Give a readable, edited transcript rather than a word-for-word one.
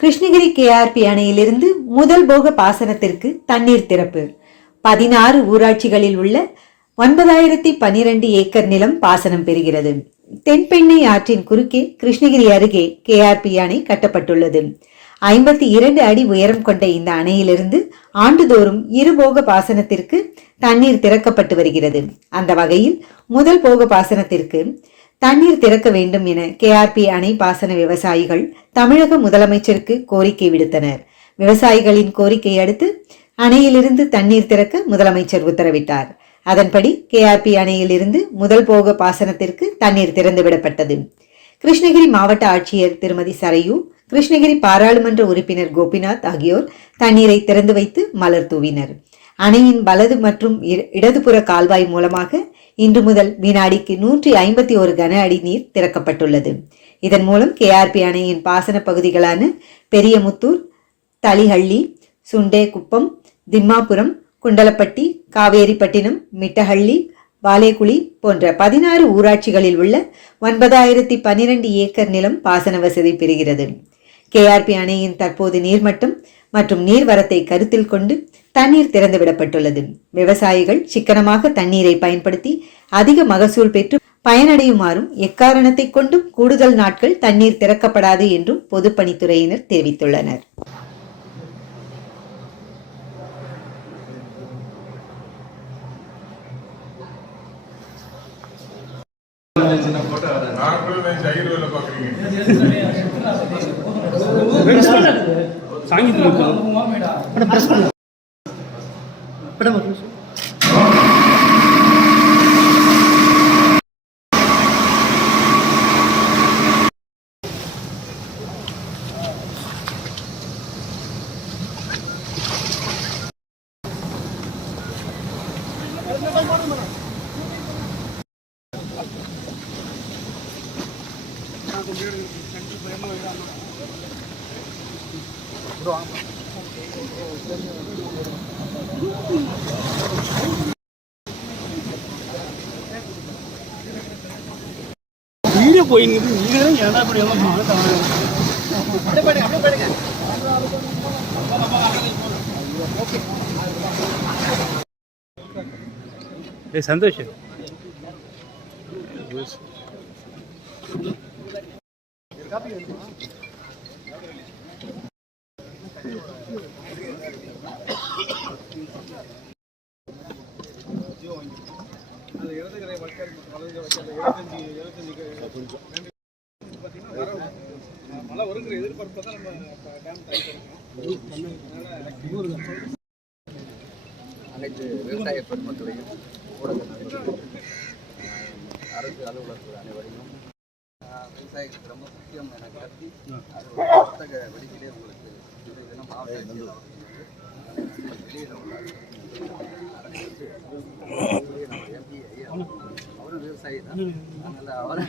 Krishnagiri KRP அணையிலிருந்து முதல் போக பாசனத்திற்கு தண்ணீர் திறப்பு. 16 ஊராட்சிகளில் உள்ள 9012 ஏக்கர் நிலம் பாசனம் பெறுகிறது. தென்பெண்ணை ஆற்றின் குறுக்கே கிருஷ்ணகிரி அருகே கேஆர்பி அணை கட்டப்பட்டுள்ளது. 52 அடி உயரம் கொண்ட இந்த அணையிலிருந்து ஆண்டுதோறும் இருபோக பாசனத்திற்கு தண்ணீர் திறக்கப்பட்டு வருகிறது. அந்த வகையில் முதல் போக பாசனத்திற்கு தண்ணீர் திறக்க வேண்டும் என கேஆர்பி அணை பாசன விவசாயிகள் தமிழக முதலமைச்சருக்கு கோரிக்கை விடுத்தனர். விவசாயிகளின் கோரிக்கையை அடுத்து அணையிலிருந்து தண்ணீர் திறக்க முதலமைச்சர் உத்தரவிட்டார். அதன்படி கேஆர்பி அணையிலிருந்து முதல் போக பாசனத்திற்கு தண்ணீர் திறந்துவிடப்பட்டது. கிருஷ்ணகிரி மாவட்ட ஆட்சியர் திருமதி சரையு, கிருஷ்ணகிரி பாராளுமன்ற உறுப்பினர் கோபிநாத் ஆகியோர் தண்ணீரை திறந்து வைத்து மலர் தூவினர். அணையின் வலது மற்றும் இடதுபுற கால்வாய் மூலமாக இன்று முதல் வினாடிக்கு 151 கன அடி நீர் திறக்கப்பட்டுள்ளது. இதன் மூலம் கேஆர்பி அணையின் பாசன பகுதிகளான பெரியமுத்தூர், தளிஹள்ளி, சுண்டேகுப்பம், திம்மாபுரம், குண்டலப்பட்டி, காவேரிப்பட்டினம், மிட்டஹள்ளி, வாலேகுளி போன்ற 16 ஊராட்சிகளில் உள்ள 9012 ஏக்கர் நிலம் பாசன வசதி பெறுகிறது. கேஆர்பி அணையின் தற்போது நீர்மட்டம் மற்றும் நீர்வரத்தை கருத்தில் கொண்டு தண்ணீர் திறந்துவிடப்பட்டுள்ளது. விவசாயிகள் சிக்கனமாக தண்ணீரை பயன்படுத்தி அதிக மகசூல் பெற்று பயனடையுமாறும் எக்காரணத்தை கொண்டும் கூடுதல் நாட்கள் தண்ணீர் திறக்கப்படாது என்றும் பொதுப்பணித்துறையினர் தெரிவித்துள்ளனர். வீடியோ போயிங்க ஏன்னா இப்படி சந்தோஷ் அனைத்து விவசாய பெருமக்களையும் ஊடக அரசு அலுவலர்கள் அனைவரையும் விவசாயத்துக்கு ரொம்ப முக்கியம் என கருதி அது ஒரு புத்தக வெளியிலே உங்களுக்கு இன்றைய தினம் மாவட்ட வெளியிட உள்ளார். எம்பி ஐயா அவரும் விவசாயி தான், அதனால் அவரை